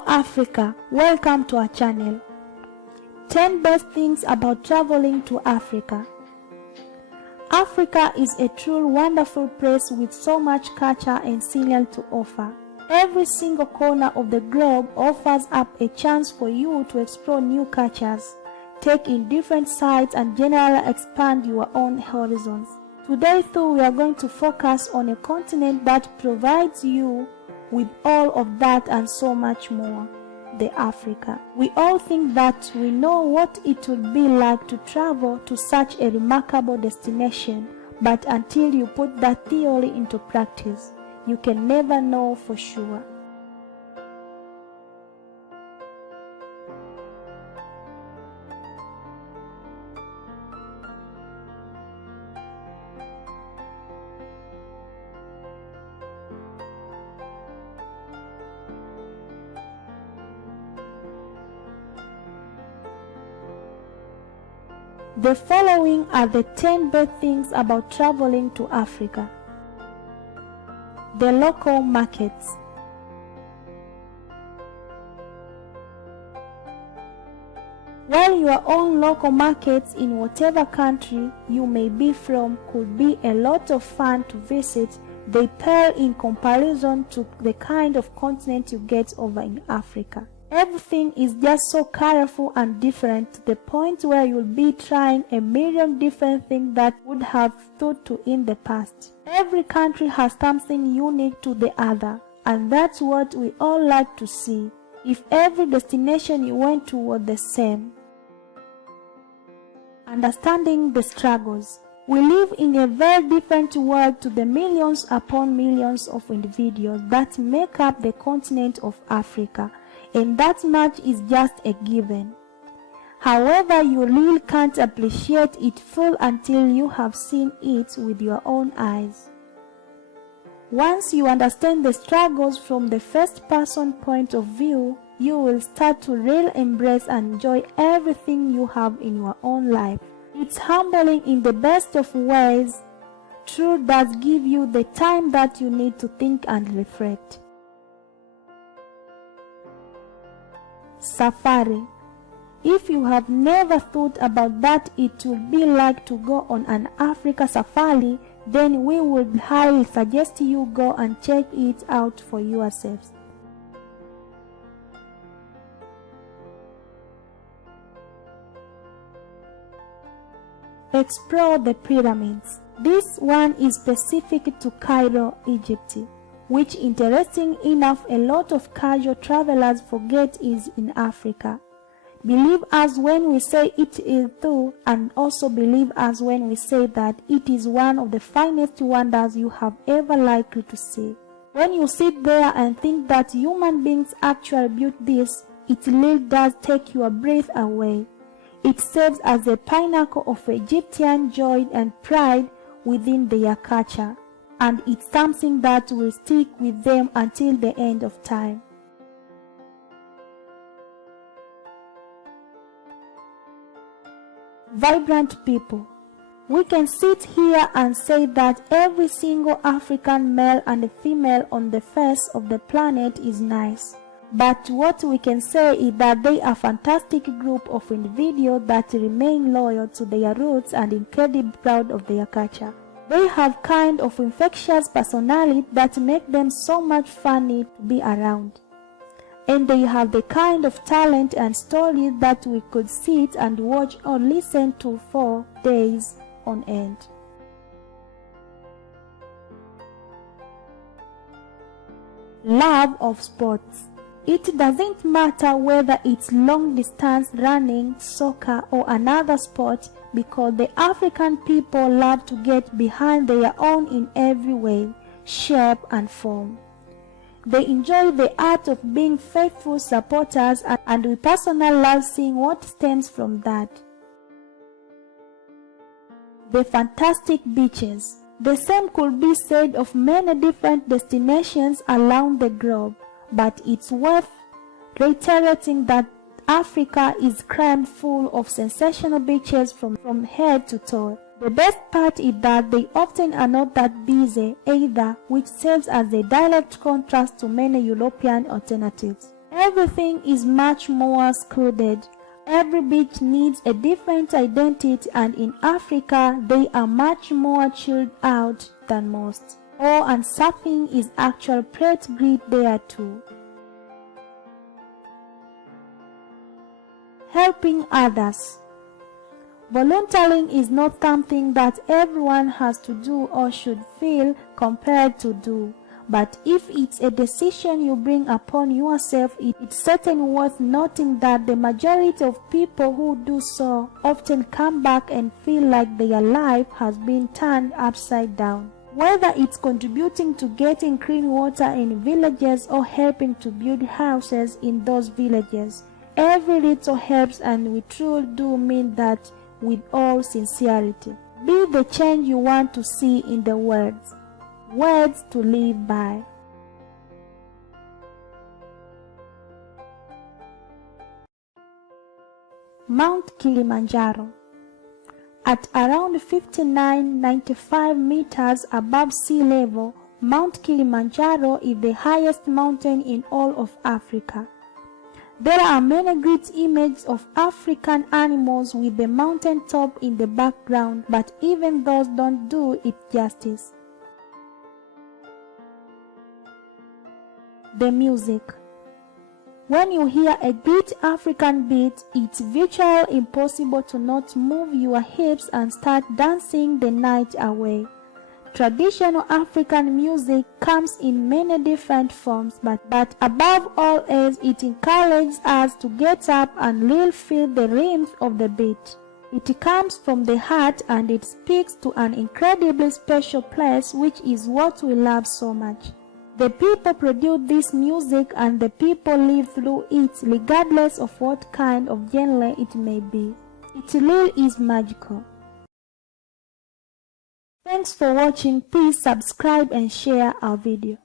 Hello Africa, welcome to our channel. 10 best things about traveling to Africa. Africa is a truly wonderful place with so much culture and scenery to offer. Every single corner of the globe offers up a chance for you to explore new cultures, take in different sights and generally expand your own horizons. Today though, we are going to focus on a continent that provides you with all of that and so much more, the Africa. We all think that we know what it would be like to travel to such a remarkable destination, but until you put that theory into practice, you can never know for sure. The following are the 10 best things about traveling to Africa. The local markets. While your own local markets in whatever country you may be from could be a lot of fun to visit, they pale in comparison to the kind of continent you get over in Africa. Everything is just so colorful and different to the point where you'll be trying a million different things that would have thought to in the past. Every country has something unique to the other, and that's what we all like to see, if every destination you went to was the same. Understanding the struggles. We live in a very different world to the millions upon millions of individuals that make up the continent of Africa, and that much is just a given. However, you really can't appreciate it full until you have seen it with your own eyes. Once you understand the struggles from the first-person point of view, you will start to really embrace and enjoy everything you have in your own life. It's humbling in the best of ways. Truth does give you the time that you need to think and reflect. Safari. If you have never thought about that it would be like to go on an Africa safari, then we would highly suggest you go and check it out for yourselves. Explore the pyramids. This one is specific to Cairo, Egypt, which, interesting enough, a lot of casual travelers forget is in Africa. Believe us when we say it is too, and also believe us when we say that it is one of the finest wonders you have ever likely to see. When you sit there and think that human beings actually built this, it really does take your breath away. It serves as a pinnacle of Egyptian joy and pride within their culture, and it's something that will stick with them until the end of time. Vibrant people. We can sit here and say that every single African male and female on the face of the planet is nice. But what we can say is that they are a fantastic group of individuals that remain loyal to their roots and incredibly proud of their culture. They have kind of infectious personality that make them so much funny to be around. And they have the kind of talent and stories that we could sit and watch or listen to for days on end. Love of sports. It doesn't matter whether it's long distance running, soccer or another sport, because the African people love to get behind their own in every way, shape and form. They enjoy the art of being faithful supporters, and we personally love seeing what stems from that. The fantastic beaches. The same could be said of many different destinations around the globe, but it's worth reiterating that Africa is crammed full of sensational beaches from head to toe. The best part is that they often are not that busy either, which serves as a direct contrast to many European alternatives. Everything is much more secluded. Every beach needs a different identity, and in Africa they are much more chilled out than most. Oh, and surfing is actually pretty great there too. Helping others. Volunteering is not something that everyone has to do or should feel compelled to do. But if it's a decision you bring upon yourself, it's certainly worth noting that the majority of people who do so often come back and feel like their life has been turned upside down. Whether it's contributing to getting clean water in villages or helping to build houses in those villages, every little helps, and we truly do mean that with all sincerity. Be the change you want to see in the world. Words to live by. Mount Kilimanjaro. At around 59.95 meters above sea level, Mount Kilimanjaro is the highest mountain in all of Africa. There are many great images of African animals with the mountain top in the background, but even those don't do it justice. The music. When you hear a great African beat, it's virtually impossible to not move your hips and start dancing the night away. Traditional African music comes in many different forms, but above all else, it encourages us to get up and really feel the rhythm of the beat. It comes from the heart and it speaks to an incredibly special place, which is what we love so much. The people produce this music and the people live through it regardless of what kind of genre it may be. It really is magical. Thanks for watching. Please subscribe and share our video.